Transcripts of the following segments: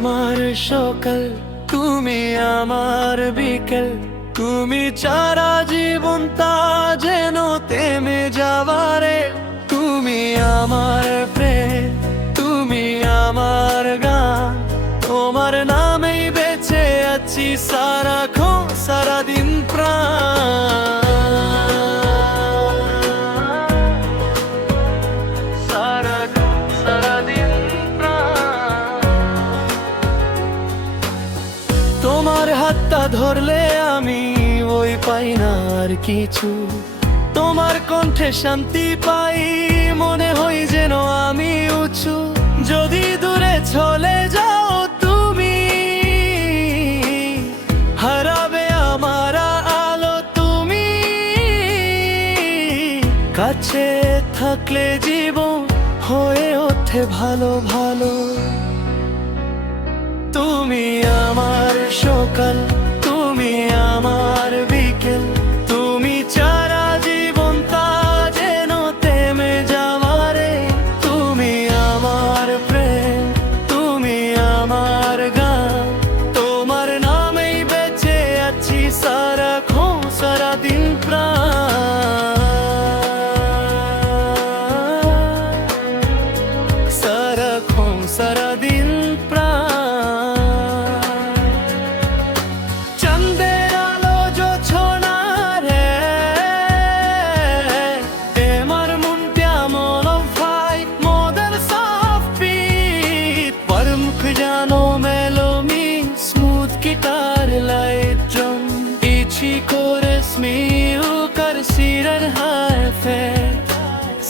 আমার সকাল, তুমি আমার বিকেল, তুমি ছাড়া জীবনটা যেন থেমে যাবারে। তুমি আমার প্রেম, তুমি আমার গান, তোমার নামেই বেঁচে আছি সারাক্ষণ সারাদিন প্রাণ। সারাক্ষণ সারাদিন প্রাণ। তোমার হাতটা ধরলে আমি ওই পাই না আর কিছু, তোমার কণ্ঠে শান্তি পাই, মনে হয় যেন আমি উঁচু। যদি দূরে চলে যাও তুমি, হারাবে আমার আলো তুমি। কাছে থাকলে জীবন হয়ে ওঠে ভালো ভালো। তুমি আমার সকাল, তুমি আমার বিকেল, তুমি ছাড়া জীবনটা যেন থেমে যাবারে। তুমি আমার প্রেম, তুমি আমার গান, তোমার নামেই বেঁচে আছি সারাক্ষণ সারাদিন প্রাণ। সারাক্ষণ সারাদিন প্রাণ। Piano melody, smooth guitar, light drum. Ichi chorus miu kar sirar hai fe.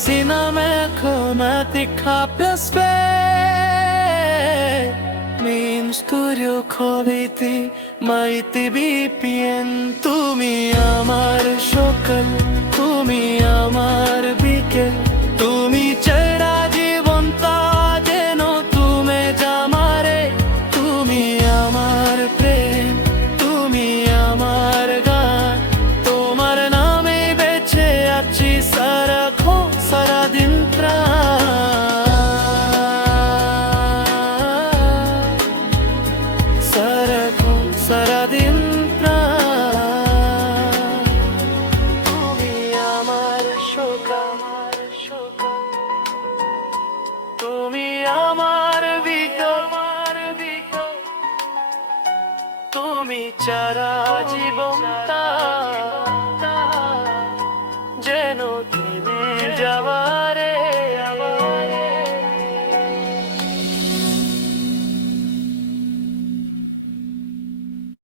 Cinema chromatic plus pe. Min studio quality, mighty BPM. Tumi amar sokal, tumi amar bikel, tumi chhada জীবনটা যেন তুমি জামারে। তুমি আমার প্রেম, তুমি আমার গান, তোমার নামে বেঁচে আছি সারাক্ষণ সারাদিন প্রাণ। সারাক্ষণ সারাদিন প্রাণ। তুমি আমার সকাল, তুমি আমার বিকেল, তুমি ছাড়া জীবনটা যেন থেমে যাওয়া।